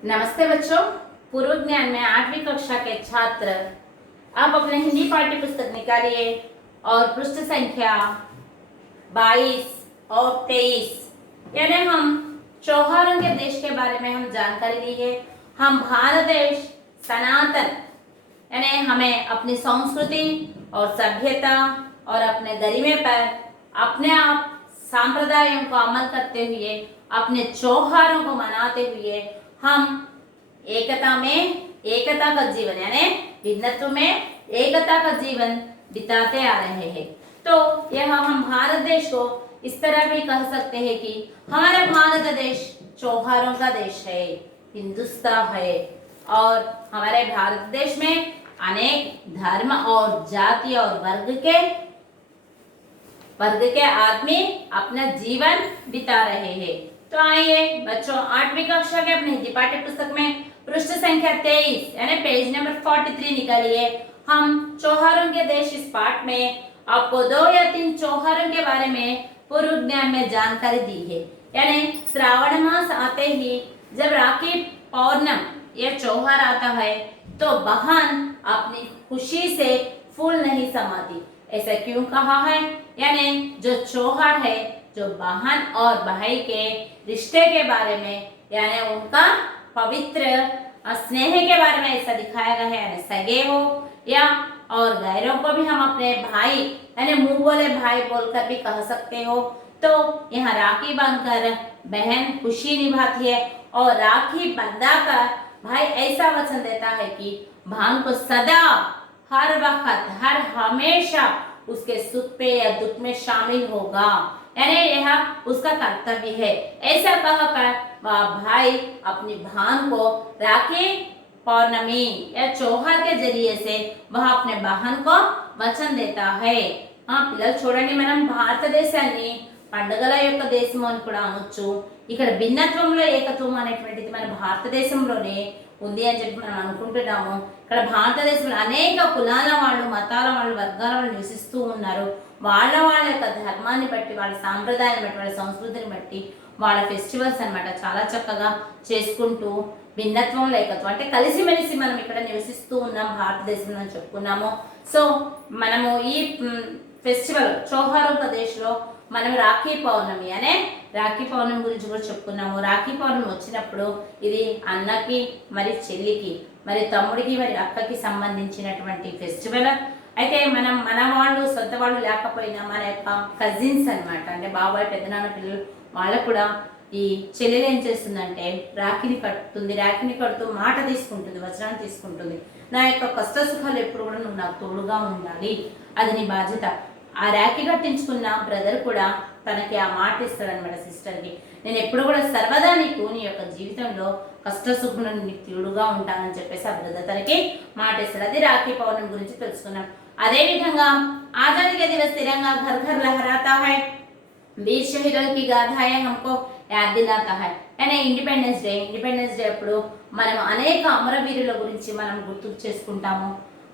नमस्ते बच्चों। पूर्व ज्ञान में 8वीं कक्षा के छात्र आप अपने हिंदी पाठ्य पुस्तक निकालिए और पृष्ठ संख्या 22 और 23 यानी हम त्योहारों के देश के बारे में हम जानकारी ली है। हम भारत देश सनातन यानी हमें अपनी संस्कृति और सभ्यता और अपने गरिमे पर अपने आप सांप्रदायों को अमल करते हुए अपने त्योहारों को मनाते हुए हम एकता का जीवन यानी भिन्नत्व में एकता का जीवन बिताते आ रहे हैं। तो यह हम भारत देश को इस तरह भी कह सकते हैं कि हमारा भारत देश त्योहारों का देश है, हिंदुस्तान है। और हमारे भारत देश में अनेक धर्म और जाति और वर्ग के आदमी अपना जीवन बिता रहे हैं। तो आइए बच्चों 8वीं कक्षा के अपने हिंदी पाठ्य पुस्तक में पृष्ठ संख्या 23 यानी पेज नंबर 43 निकालिए। हम त्योहारों के देश इस पाठ में आपको 2 या 3 त्योहारों के बारे में पूर्व ज्ञान में जानकारी दी है। यानी श्रावण मास आते ही जब राखी पौर्णम यह त्योहार आता है तो बहन अपनी खुशी से फूल नहीं समाती। ऐसा क्यों कहा है? यानी जो त्योहार है जो बहन और भाई के रिश्ते के बारे में यानी उनका पवित्र स्नेह के बारे में ऐसा दिखाया गया है। यानी सगे हो या और गैरों को भी हम अपने भाई यानी मुंह बोले भाई बोलकर भी कह सकते हो। तो यहाँ राखी बांधकर बहन खुशी निभाती है और राखी बंधाकर भाई ऐसा वचन देता है कि बहन को सदा हर वक्त हर हमेशा उसके सुख पे या दुख में शामिल होगा। यानी यह उसका कर्तव्य है। ऐसा कहकर भाई अपनी बहन को राखी पौर्णमी या त्योहार के जरिए से वह अपने बहन को वचन देता है। పిల్లలు చూడండి, మనం భారతదేశాన్ని పండుగల యొక్క దేశం అని కూడా అనొచ్చు। ఇక్కడ భిన్నత్వంలో ఏకత్వం అనేటువంటిది మన భారతదేశంలోనే ఉంది అని చెప్పి మనం అనుకుంటున్నాము। ఇక్కడ భారతదేశంలో అనేక కులాల వాళ్ళు, మతాల వాళ్ళు, వర్గాల వాళ్ళు నివసిస్తూ ఉన్నారు। వాళ్ళ యొక్క ధర్మాన్ని బట్టి, వాళ్ళ సాంప్రదాయాన్ని బట్టి, వాళ్ళ సంస్కృతిని బట్టి వాళ్ళ ఫెస్టివల్స్ అన్నమాట చాలా చక్కగా చేసుకుంటూ భిన్నత్వంలో ఏకత్వం అంటే కలిసిమెలిసి మనం ఇక్కడ నివసిస్తూ ఉన్నాం భారతదేశంలో అని చెప్పుకున్నాము। సో మనము ఈ ఫెస్టివల్ त्योहारों का దేశంలో మనం రాఖీ పౌర్ణమి అనే రాఖీ పౌర్ణమి గురించి కూడా చెప్పుకున్నాము। రాఖీ పౌర్ణమి వచ్చినప్పుడు ఇది అన్నకి మరి చెల్లికి మరి తమ్ముడికి మరి అక్కకి సంబంధించినటువంటి ఫెస్టివల్। అయితే మనం మన వాళ్ళు సొంత వాళ్ళు లేకపోయినా మన యొక్క కజిన్స్ అన్నమాట అంటే బాబాయ్ పెద్దనాన్న పిల్లలు వాళ్ళకు కూడా ఈ చెల్లెలు ఏం చేస్తుందంటే రాఖీని కట్టుతుంది। రాఖీని కడుతూ మాట తీసుకుంటుంది, వచనాన్ని తీసుకుంటుంది, నా యొక్క కష్ట సుఖాలు ఎప్పుడు కూడా నువ్వు నాకు తోడుగా ఉండాలి, అది నీ బాధ్యత। ఆ రాఖీ కట్టించుకున్న బ్రదర్ కూడా తనకి ఆ మాట ఇస్తాడనమాట సిస్టర్కి, నేను ఎప్పుడు కూడా సర్వదా నీకు నీ యొక్క జీవితంలో కష్ట సుఖములను నీకు తోడుగా ఉంటానని చెప్పేసి ఆ బ్రదర్ తనకి మాట ఇస్తాడు। అది రాఖీ పౌర్ణమి గురించి తెలుసుకున్నాం। అదే విధంగా ఆజాదీ కా దివస్ తిరంగా घर घर लहराता है, वीर शहीदों की गाथाएं हमको याद दिलाता है। यानी ఇండిపెండెన్స్ డే అప్పుడు మనం అనేక అమరవీరుల గురించి మనం గుర్తు చేసుకుంటాము।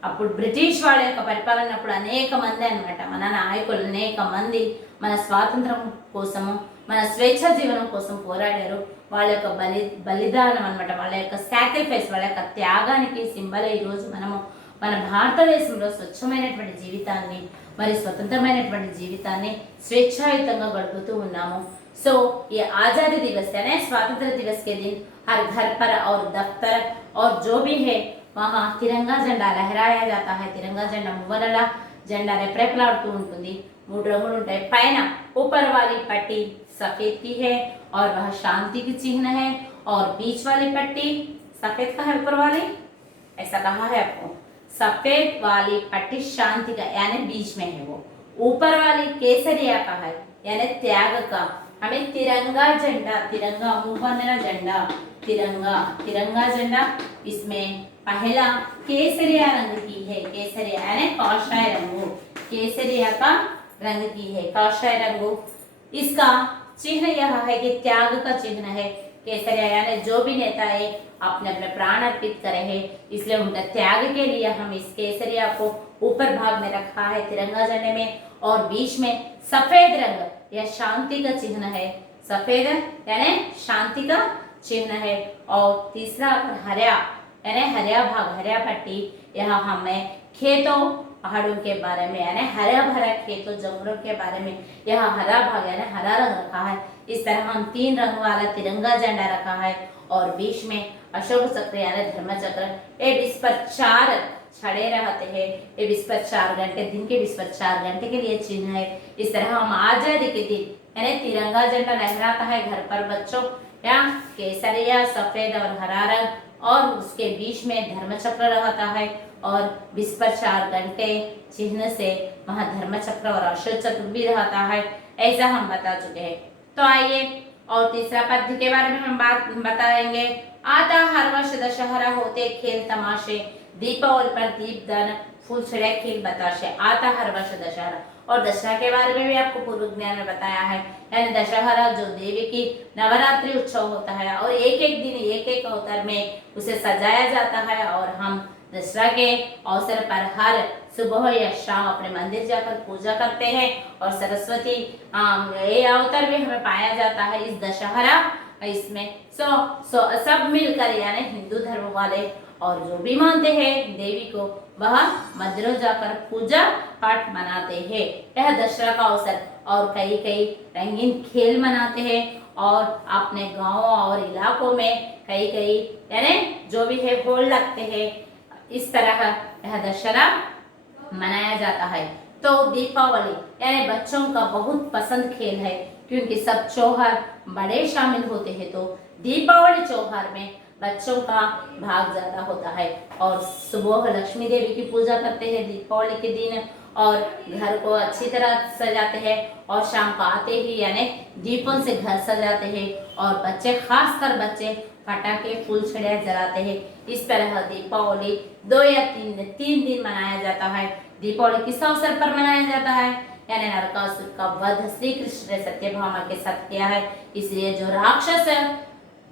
అప్పుడు బ్రిటిష్ వాళ్ళ యొక్క పరిపాలన అప్పుడు అనేక మంది అన్నమాట మన నాయకులు అనేక మంది మన స్వాతంత్రం కోసము మన స్వేచ్ఛ జీవనం కోసం పోరాడారు। వాళ్ళ యొక్క బలిదానం అన్నమాట, వాళ్ళ యొక్క సాక్రిఫైస్, వాళ్ళ యొక్క త్యాగానికి సింబల్ ఈరోజు మనము మన భారతదేశంలో స్వచ్ఛమైనటువంటి జీవితాన్ని మరి స్వతంత్రమైనటువంటి జీవితాన్ని స్వేచ్ఛాయుతంగా గడుపుతూ ఉన్నాము। सो ये आज़ादी दिवस यानी स्वातंत्र दिवस के दिन हर घर पर और दफ्तर और जो भी है वहाँ तिरंगा झंडा लहराया जाता है। तिरंगा झंडा मुव्वनला झंडा रेपरेपलाడుతూ ఉంటుంది। 3 రంగులు ఉంటాయి। పైన ऊपर वाली पट्टी सफेद की है और वह शांति की चिन्ह है और बीच वाली पट्टी सफेद का है। ऊपर वाली ऐसा कहा है आपको, सफेद वाली पट्टी शांति का यानी बीच में है वो। ऊपर वाली केसरिया का है यानी त्याग का। हमें तिरंगा झंडा, तिरंगा मुव्वनला झंडा, तिरंगा झंडा इसमें पहला केसरिया रंग की है। केसरिया यानी काशाय रंगो, केसरिया का रंग की है, काशाय रंगो। इसका चिन्ह यह है कि त्याग का चिन्ह है। केसरिया यानी जो भी नेता है अपने अपने प्राण अर्पित करे हैं, इसलिए उनका त्याग के लिए हम इस केसरिया को ऊपर भाग में रखा है तिरंगा झंडे में। और बीच में सफेद रंग यह शांति का चिन्ह है। सफेद यानी शांति का चिन्ह है। और तीसरा हरा यानी हरा भाग, हरा पट्टी, यहाँ हमें खेतों पहाड़ों के बारे में यानी हरा भरा खेतों जंगलों के बारे में यहाँ हरा भाग यानी हरा रंग रखा है। इस तरह हम 3 रंग वाला तिरंगा झंडा रखा है और बीच में अशोक चक्र यानी धर्म चक्र। ये इस पर 4 छड़े रहते हैं। ये 20 पर 4 घंटे, दिन के 20 पर 4 घंटे के लिए चिन्ह है। इस तरह हम आजादी के दिन यानी तिरंगा झंडा लहराता है घर पर बच्चों, या केसरिया सफेद और हरा रंग, और उसके बीच में धर्म चक्र रहता है और 20 पर 4 घंटे चिन्ह से वहां धर्म चक्र और अशोक चक्र भी रहता है। ऐसा हम बता चुके हैं। तो आइए और तीसरा पद्य के बारे में हम बात बताएंगे। आता हर वर्ष दशहरा होते खेल तमाशे, दीपावली पर दीपदान फूलछड़िया खेल बताशे। आता हर वर्ष दशहरा, और दशहरा के बारे में भी आपको पूर्व ज्ञान में बताया है। यानी दशहरा जो देवी की नवरात्रि उत्सव होता है और एक एक दिन एक एक अवतार में उसे सजाया जाता है, और हम दशहरा के अवसर पर हर सुबह या शाम अपने मंदिर जाकर पूजा करते हैं। और सरस्वती ये अवतार भी हमें पाया जाता है इस दशहरा इसमें। सब मिलकर यानी हिंदू धर्म वाले और जो भी मानते हैं देवी को, वह मंदिरों जाकर पूजा पाठ मनाते हैं। यह दशहरा का अवसर, और कई कई रंगीन खेल मनाते हैं और अपने गाँव और इलाकों में कई कई यानी जो भी है होल लगते हैं। इस तरह यह दशहरा मनाया जाता है। तो दीपावली यानी बच्चों का बहुत पसंद खेल है, क्योंकि सब त्योहार बड़े शामिल होते हैं। तो दीपावली त्योहार में बच्चों का भाग ज्यादा होता है, और सुबह लक्ष्मी देवी की पूजा करते हैं दीपावली के दिन, और घर को अच्छी तरह सजाते हैं, और शाम को आते ही यानी दीपों से घर सजाते हैं, और बच्चे खासकर बच्चे पटाखे फूलछड़ियाँ जलाते हैं। इस तरह दीपावली 2 या 3 दिन मनाया जाता है। दीपावली किस अवसर पर मनाया जाता है? यानी नरकासुर का वध श्री कृष्ण ने सत्यभामा के साथ किया है। इसलिए जो राक्षस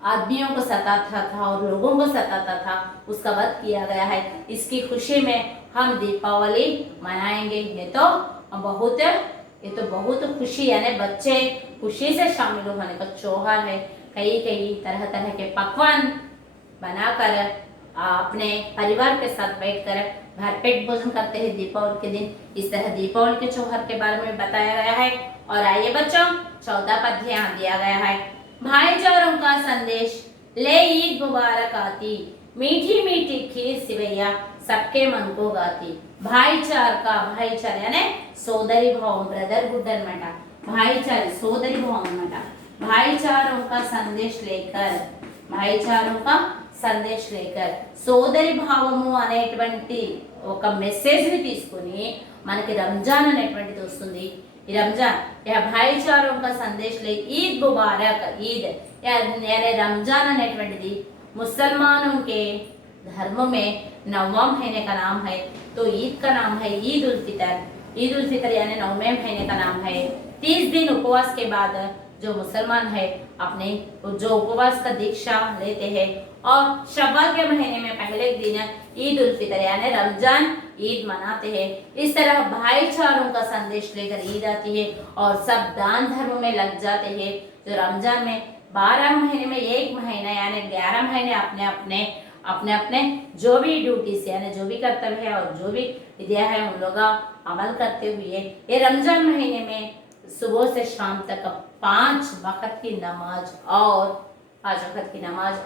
आदमियों को सताता था और लोगों को सताता था, उसका वध किया गया है। इसकी खुशी में हम दीपावली मनाएंगे। ये तो बहुत खुशी यानी बच्चे खुशी से शामिल होने का त्योहार है। कई कई तरह तरह के पकवान बनाकर अपने परिवार के साथ बैठकर भरपेट भोजन करते हैं दीपावली के दिन। इस तरह दीपावली के त्योहार के बारे में बताया गया है। और आइए बच्चों 14 पद्य यहाँ दिया गया है। भाईचारों का संदेश ले ईद मुबारक आती, मीठी मीठी खीर सिवैया सबके मन को गाती। भाईचार यानी सोदरी भाव, ब्रदरहुड अन्नమాట। भाईचारे सोदरी भाव अन्नమాట। భాయిచారం का సందేశ్ లేకర్ సోదరి భావము అనేటువంటి ఒక మెసేజ్ ని తీసుకొని మనకి రంజాన్ అనేటువంటిది వస్తుంది। ఈ రంజాన్ या भाईचारों का संदेश ले ईद मुबारक, ईद यानी रमजान అనేటువంటిది मुसलमानों के धर्म में 9वां महीने का नाम है। तो ईद का नाम है ईद उल फितर। ईद उल फितर यानी 9वें महीने का नाम है। 30 दिन उपवास के बाद जो मुसलमान है अपने जो उपवास का दीक्षा लेते हैं और शव्वाल के महीने में पहले दिन ईद उल फितर यानी रमजान ईद मनाते हैं। इस तरह भाईचारों का संदेश लेकर ईद आती है और सब दान धर्म में लग जाते हैं। जो रमजान में 12 महीने में 1 महीना यानी 11 महीने अपने अपने जो भी ड्यूटीज यानी जो भी कर्तव्य है और जो भी विधिया है उन लोग अमल करते हुए ये रमजान महीने में सुबह से शाम तक 5 वक्त की नमाज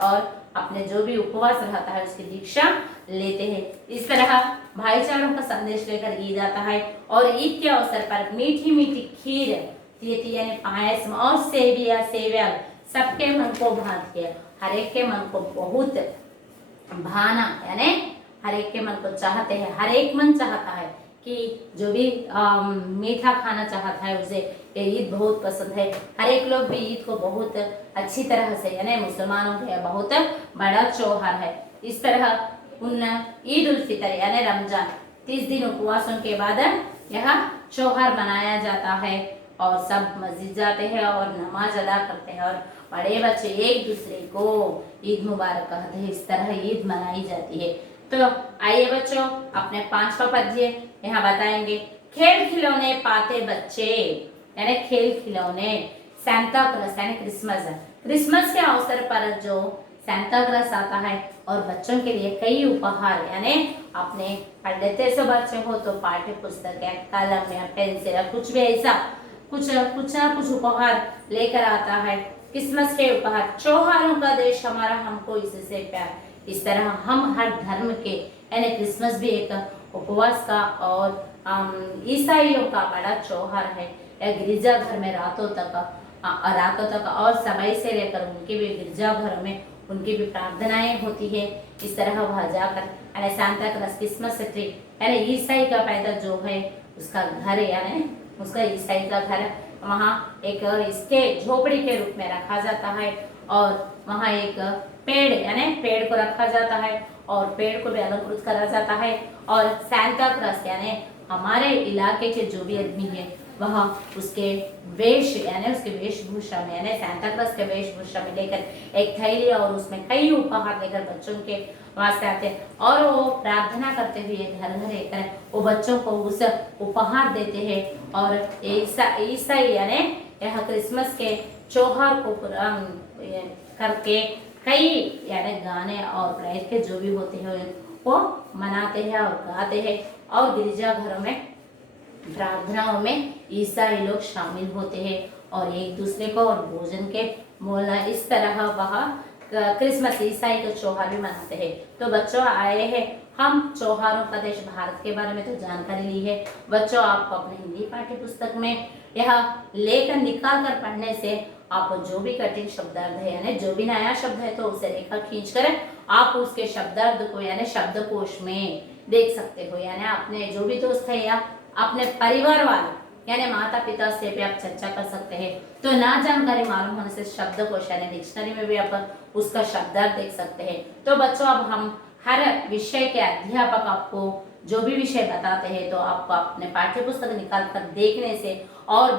और अपने जो भी उपवास रहता है उसकी दीक्षा लेते हैं। इस तरह भाईचारों का संदेश लेकर ईद आता है और ईद के अवसर पर मीठी मीठी खीर यानी पायस और सेविया सबके मन को भाती है। हर एक के मन को बहुत भाना यानी हर एक के मन को चाहते हैं। हर एक मन चाहता है कि जो भी मीठा खाना चाहता है उसे ये ईद बहुत पसंद है। हर एक लोग भी ईद को बहुत अच्छी तरह से यानी मुसलमानों का बहुत बड़ा त्योहार है। इस तरह उन ईद उल फितर यानी रमजान 30 दिन उपवासों के बाद यह त्योहार मनाया जाता है और सब मस्जिद जाते हैं और नमाज अदा करते हैं और बड़े बच्चे एक दूसरे को ईद मुबारक कहते हैं। इस तरह ईद मनाई जाती है। तो आइए बच्चों अपने 5वां पद्य यहाँ बताएंगे। खेल खिलौने पाते बच्चे यानी खेल खिलौने। सांता क्लॉस यानी क्रिसमस के अवसर पर जो सांता क्लॉस आता है और बच्चों के लिए कई उपहार यानी अपने पढ़ लेते सब बच्चे हो तो पाठ्य पुस्तक या कलम या पेंसिल या कुछ भी ऐसा कुछ ना कुछ उपहार लेकर आता है। क्रिसमस के उपहार, त्योहारों का देश हमारा, हमको इससे प्यार। इस तरह हम हर धर्म के यानी क्रिसमस भी एक उपवास का और ईसाइयों का बड़ा त्योहार है। यह गिरजाघर में रातों तक और समय से लेकर उनके भी गिरजाघरों में उनकी भी प्रार्थनाएं होती है। इस तरह वह जाकर यानी सांता क्लॉस क्रिसमस ट्री यानी ईसाई का पैदा जो है उसका घर यानी उसका ईसाई का घर वहाँ एक इसके झोपड़ी के रूप में रखा जाता है और वहाँ एक पेड़ यानी पेड़ को रखा जाता है और पेड़ को भी अलंकृत करा जाता है और सांता क्लॉस यानी हमारे इलाके के जो भी आदमी है वह उसके वेश यानी उसके वेशभूषा में यानी सांता क्लॉस के वेशभूषा में लेकर एक थैली और उसमें कई उपहार लेकर बच्चों के वास्ते आते हैं और वो प्रार्थना करते हुए घर घर लेकर वो बच्चों को उस उपहार देते हैं और ईसाई यानी यह क्रिसमस के त्योहार को पूरा करके कई यानी गाने और प्रेयर के जो भी होते हैं वो मनाते हैं और गाते हैं और गिरजाघरों में प्रार्थनाओं में ईसाई लोग शामिल होते हैं और एक दूसरे को और भोजन के बोलना। इस तरह वह क्रिसमस ईसाई का त्योहार भी मनाते हैं। तो बच्चों आए हैं हम त्योहारों का देश भारत के बारे में तो जानकारी ली है। बच्चों आप अपने हिंदी पाठ्य पुस्तक में यह लेकर निकाल कर पढ़ने से आप जो भी कठिन शब्दार्थ है यानी जो भी नया शब्द है तो उसे रेखा खींच कर आप उसके शब्दार्थ को यानी शब्दकोश में देख सकते हो। यानी अपने जो भी दोस्त है या अपने परिवार वाले यानी माता पिता से भी आप चर्चा कर सकते हैं। तो ना जानकारी मालूम होने से शब्दकोश यानी डिक्शनरी में भी आप उसका शब्दार्थ देख सकते हैं। तो बच्चों अब हम हर विषय के अध्यापक आपको जो भी विषय बताते हैं तो आपको अपने पाठ्य पुस्तक निकाल कर देखने से और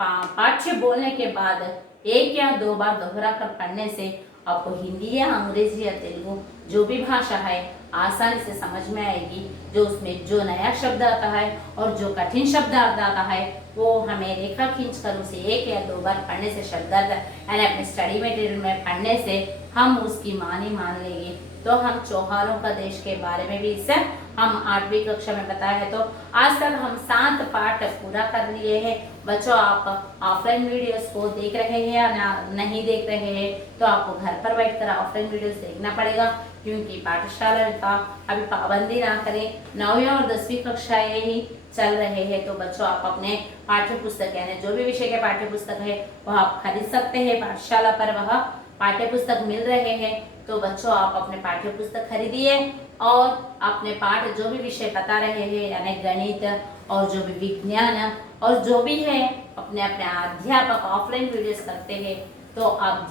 पाठ्य बोलने के बाद एक या दो बार दोहरा कर पढ़ने से आपको हिंदी या अंग्रेजी या तेलुगु जो भी भाषा है आसानी से समझ में आएगी। जो उसमें जो नया शब्द आता है और जो कठिन शब्द आता है वो हमें रेखा खींच कर उसे एक या दो बार पढ़ने से शब्दार्थ यानी अपने स्टडी मटेरियल में पढ़ने से हम उसकी मानी मान लेंगे। तो हम त्योहारों का देश के बारे में भी इससे हम 8वीं कक्षा में बताया है। तो आज तक हम 7 पाठ पूरा कर लिए हैं। बच्चों आप ऑफलाइन वीडियोस को देख रहे हैं या नहीं देख रहे हैं तो आपको घर पर बैठकर ऑफलाइन वीडियोस देखना पड़ेगा क्योंकि पाठशाला का अभी पाबंदी ना करें। 9वीं और 10वीं कक्षाएं ही चल रहे हैं। तो बच्चों आप अपने पाठ्य पुस्तक यानी जो भी विषय के पाठ्य पुस्तक है वह आप खरीद सकते हैं। पाठशाला पर वह पाठ्य पुस्तक मिल रहे हैं। तो बच्चों आप अपने पाठ्य पुस्तक खरीदिए और अपने पाठ जो भी विषय बता रहे हैं यानी गणित और जो भी विज्ञान और जो भी है अपने अपने अध्यापक ऑफलाइन वीडियोस करते हैं तो आप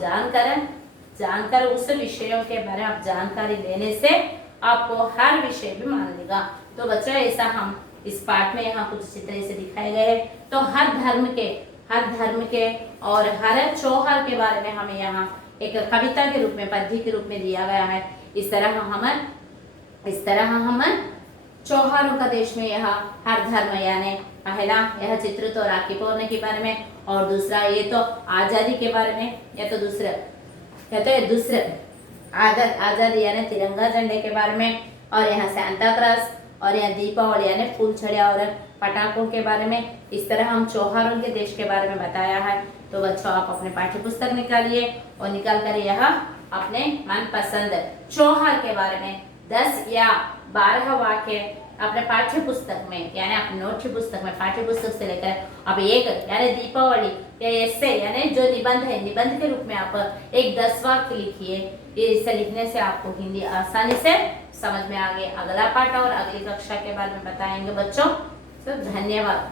जानकर उस विषयों के बारे में आप जानकारी लेने से आपको हर विषय भी मान लेगा। तो बच्चों ऐसा हम इस पाठ में यहाँ कुछ चित्र से दिखाए गए हैं। तो हर धर्म के और हर त्योहार के बारे में हमें यहाँ एक कविता के रूप में पद्य के रूप में दिया गया है। इस तरह हम त्योहारों का देश में यह हर धर्म यानी पहला यह चित्र तो राखी पौर्णिमा के बारे में और दूसरा ये तो आजादी के बारे में या तो दूसरा आजादी यानी तिरंगा झंडे के बारे में और यहाँ सांता क्लॉस और यहाँ दीपावली यानी फूलझड़िया और पटाखों के बारे में। इस तरह हम त्योहारों के देश के बारे में बताया है। तो बच्चों आप अपने पाठ्य पुस्तक निकालिए और निकाल कर यह अपने मनपसंद त्योहार के बारे में 10 या 12 वाक्य अपने पाठ्य पुस्तक में यानी अपने नोट पुस्तक में पाठ्य पुस्तक से लेकर अब एक यानी दीपावली या ऐसे यानी जो निबंध है निबंध के रूप में आप एक 10 वाक्य लिखिए। इसे लिखने से आपको हिंदी आसानी से समझ में आ गई। अगला पाठ और अगली कक्षा के बारे में बताएंगे बच्चों। तो धन्यवाद।